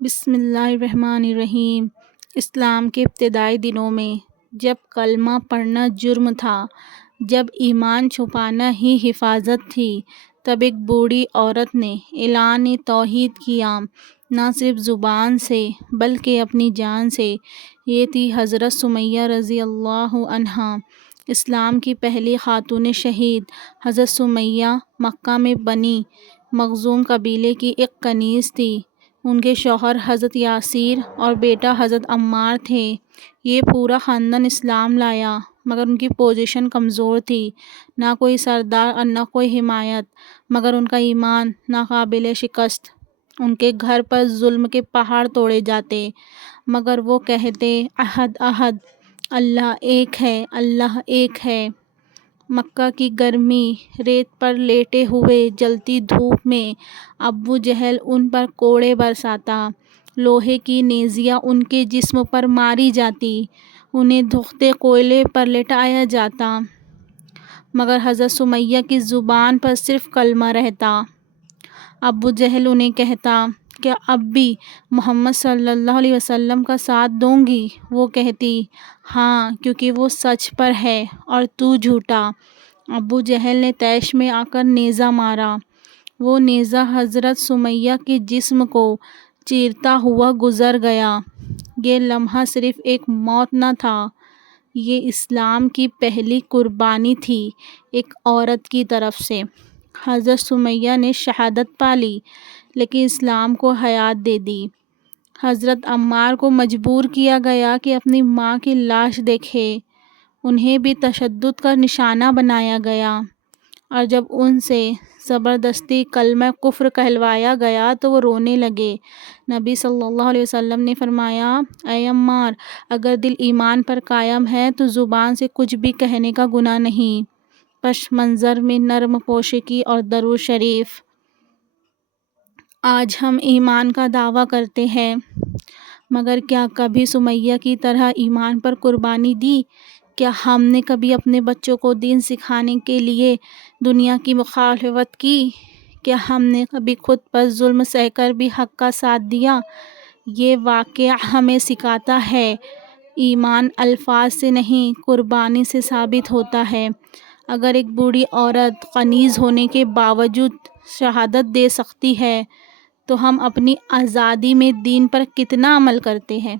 بسم اللہ الرحمن الرحیم۔ اسلام کے ابتدائی دنوں میں جب کلمہ پڑھنا جرم تھا، جب ایمان چھپانا ہی حفاظت تھی، تب ایک بوڑھی عورت نے اعلان توحید کیا، نہ صرف زبان سے بلکہ اپنی جان سے۔ یہ تھی حضرت سمیہ رضی اللہ عنہا، اسلام کی پہلی خاتون شہید۔ حضرت سمیہ مکہ میں بنی مخزوم قبیلے کی ایک کنیز تھی۔ ان کے شوہر حضرت یاسر اور بیٹا حضرت عمار تھے۔ یہ پورا خاندان اسلام لایا، مگر ان کی پوزیشن کمزور تھی، نہ کوئی سردار اور نہ کوئی حمایت، مگر ان کا ایمان ناقابل شکست۔ ان کے گھر پر ظلم کے پہاڑ توڑے جاتے، مگر وہ کہتے احد احد، اللہ ایک ہے، اللہ ایک ہے۔ مکہ کی گرمی ریت پر لیٹے ہوئے جلتی دھوپ میں ابو جہل ان پر کوڑے برساتا، لوہے کی نیزیاں ان کے جسم پر ماری جاتی، انہیں دھوکتے کوئلے پر لٹایا جاتا، مگر حضرت سمیہ کی زبان پر صرف کلمہ رہتا۔ ابو جہل انہیں کہتا، کیا اب بھی محمد صلی اللہ علیہ وسلم کا ساتھ دوں گی؟ وہ کہتی، ہاں، کیونکہ وہ سچ پر ہے اور تو جھوٹا۔ ابو جہل نے طیش میں آ کر نیزہ مارا، وہ نیزہ حضرت سمیہ کے جسم کو چیرتا ہوا گزر گیا۔ یہ لمحہ صرف ایک موت نہ تھا، یہ اسلام کی پہلی قربانی تھی، ایک عورت کی طرف سے۔ حضرت سمیہ نے شہادت پا لی، لیکن اسلام کو حیات دے دی۔ حضرت عمار کو مجبور کیا گیا کہ اپنی ماں کی لاش دیکھے، انہیں بھی تشدد کا نشانہ بنایا گیا، اور جب ان سے زبردستی کلمہ کفر کہلوایا گیا تو وہ رونے لگے۔ نبی صلی اللہ علیہ وسلم نے فرمایا، اے عمار، اگر دل ایمان پر قائم ہے تو زبان سے کچھ بھی کہنے کا گناہ نہیں۔ پس منظر میں نرم پوشیدگی اور درود شریف۔ آج ہم ایمان کا دعویٰ کرتے ہیں، مگر کیا کبھی سمیہ کی طرح ایمان پر قربانی دی؟ کیا ہم نے کبھی اپنے بچوں کو دین سکھانے کے لیے دنیا کی مخالفت کی؟ کیا ہم نے کبھی خود پر ظلم سہ کر بھی حق کا ساتھ دیا؟ یہ واقعہ ہمیں سکھاتا ہے، ایمان الفاظ سے نہیں، قربانی سے ثابت ہوتا ہے۔ اگر ایک بوڑھی عورت کنیز ہونے کے باوجود شہادت دے سکتی ہے، تو ہم اپنی آزادی میں دین پر کتنا عمل کرتے ہیں۔